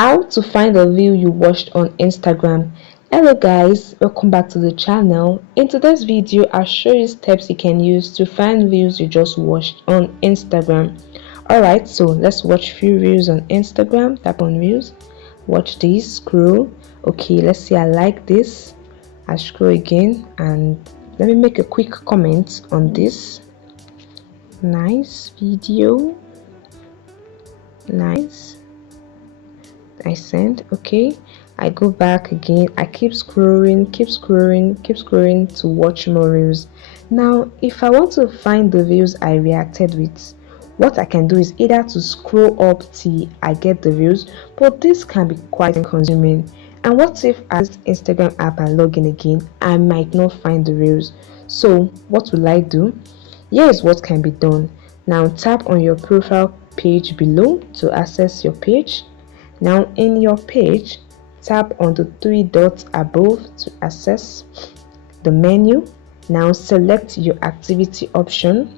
How to find a reel you watched on Instagram. Hello guys, welcome back to the channel. In today's video, I'll show you steps you can use to find reels you just watched on Instagram. Alright, so let's watch few reels on Instagram. Tap on reels, watch this, scroll. Okay, let's see, I like this. I scroll again and let me make a quick comment on this. Nice video, nice. I send. Okay, I go back again. I keep scrolling to watch more reels. Now if I want to find the reels I reacted with, what I can do is either to scroll up till I get the reels, but this can be quite consuming. And what if as Instagram app I log in again, I might not find the reels? So what will I do? Here is what can be done. Now tap on your profile page below to access your page. Now in your page, tap on the three dots above to access the menu. Now select your activity option.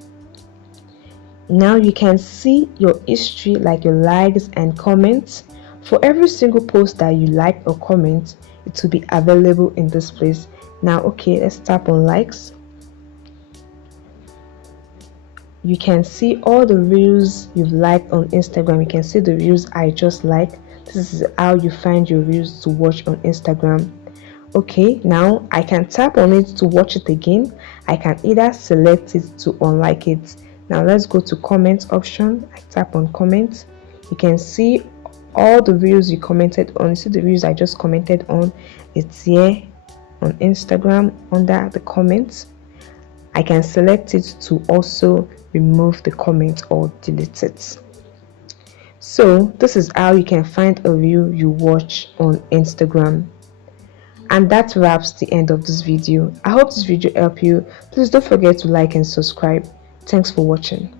Now you can see your history, like your likes and comments. For every single post that you like or comment, it will be available in this place. Now okay, let's tap on likes. You can see all the reels you've liked on Instagram. You can see the reels I just liked. This is how you find your reels to watch on Instagram. Okay, now I can tap on it to watch it again. I can either select it to unlike it. Now let's go to comment option. I tap on comment. You can see all the reels you commented on. You see the reels I just commented on. It's here on Instagram under the comments. I can select it to also remove the comment or delete it. So this is how you can find a reel you watch on Instagram. And that wraps the end of this video. I hope this video helped you. Please don't forget to like and subscribe. Thanks for watching.